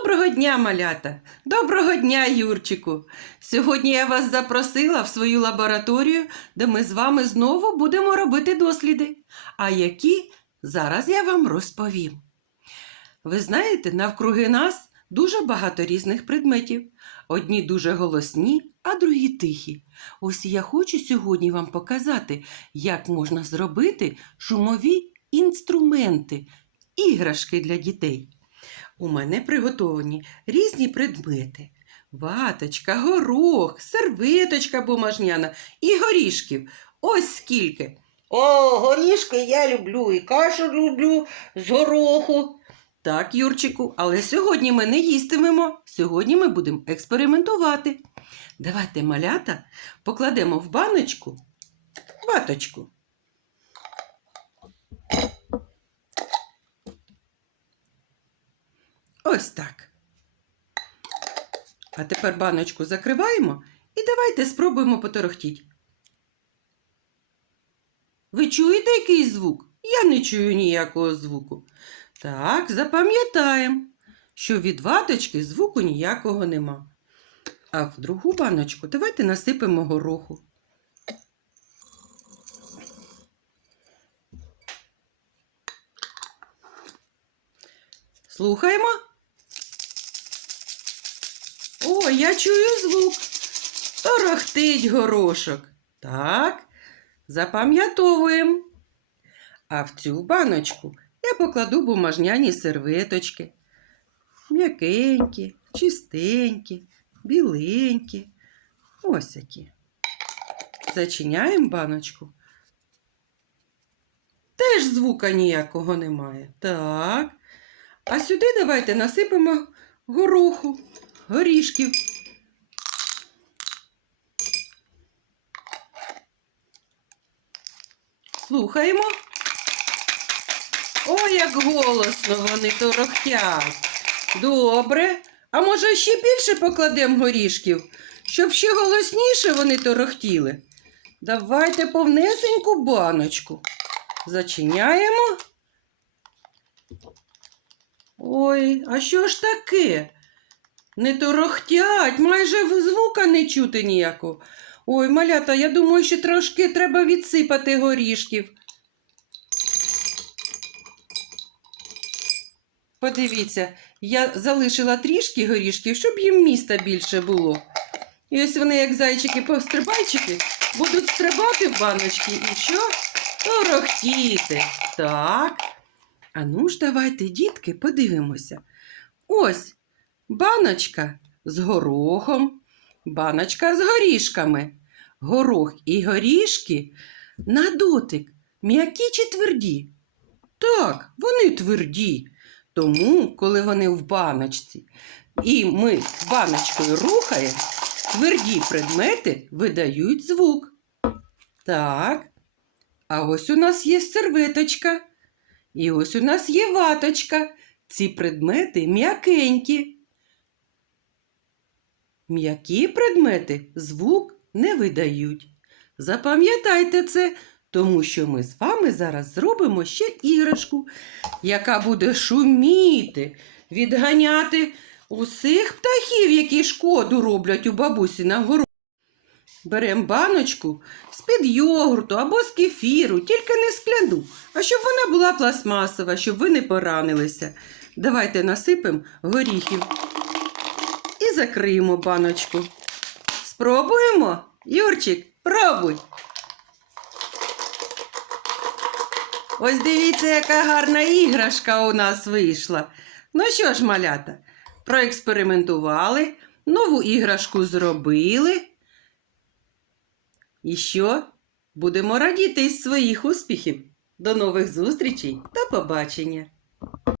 Доброго дня, малята! Доброго дня, Юрчику! Сьогодні я вас запросила в свою лабораторію, де ми з вами знову будемо робити досліди. А які зараз я вам розповім. Ви знаєте, навкруги нас дуже багато різних предметів. Одні дуже голосні, а другі тихі. Ось я хочу сьогодні вам показати, як можна зробити шумові інструменти, іграшки для дітей. У мене приготовані різні предмети: ваточка, горох, серветочка бумажняна і горішків. Ось скільки. О, горішки я люблю і кашу люблю з гороху. Так, Юрчику, але сьогодні ми не їстимемо. Сьогодні ми будемо експериментувати. Давайте малята покладемо в баночку ваточку. Ось так. А тепер баночку закриваємо і давайте спробуємо поторохтіть. Ви чуєте якийсь звук? Я не чую ніякого звуку. Так, запам'ятаємо, що від ваточки звуку ніякого нема. А в другу баночку давайте насипемо гороху. Слухаємо. О, я чую звук. Торохтить горошок. Так, запам'ятовуємо. А в цю баночку я покладу бумажняні серветочки. М'якенькі, чистенькі, біленькі. Ось які. Зачиняємо баночку. Теж звука ніякого немає. Так. А сюди давайте насипемо гороху, горішків. Слухаємо. Ой, як голосно вони торохтять. Добре. А може ще більше покладемо горішків, щоб ще голосніше вони торохтіли. Давайте повнесеньку баночку. Зачиняємо. Ой, а що ж таке? Не торохтять, майже звука не чути ніякого. Ой, малята, я думаю, що трошки треба відсипати горішків. Подивіться, я залишила трішки горішків, щоб їм міста більше було. І ось вони, як зайчики-повстрибайчики, будуть стрибати в баночки і що? Торохтіти. Так. А ну ж, давайте, дітки, подивимося. Ось баночка з горохом, баночка з горішками. Горох і горішки на дотик м'які чи тверді? Так, вони тверді. Тому, коли вони в баночці, і ми баночкою рухаємо, тверді предмети видають звук. Так. А ось у нас є серветочка. І ось у нас є ваточка. Ці предмети м'якенькі. М'які предмети звук не видають. Запам'ятайте це, тому що ми з вами зараз зробимо ще іграшку, яка буде шуміти, відганяти усіх птахів, які шкоду роблять у бабусі на городі. Беремо баночку з-під йогурту або з кефіру, тільки не скляну, а щоб вона була пластмасова, щоб ви не поранилися. Давайте насипемо горіхів і закриємо баночку. Спробуємо? Юрчик, пробуй. Ось дивіться, яка гарна іграшка у нас вийшла. Ну що ж, малята, проекспериментували, нову іграшку зробили. І що? Будемо радіти із своїх успіхів. До нових зустрічей та побачення!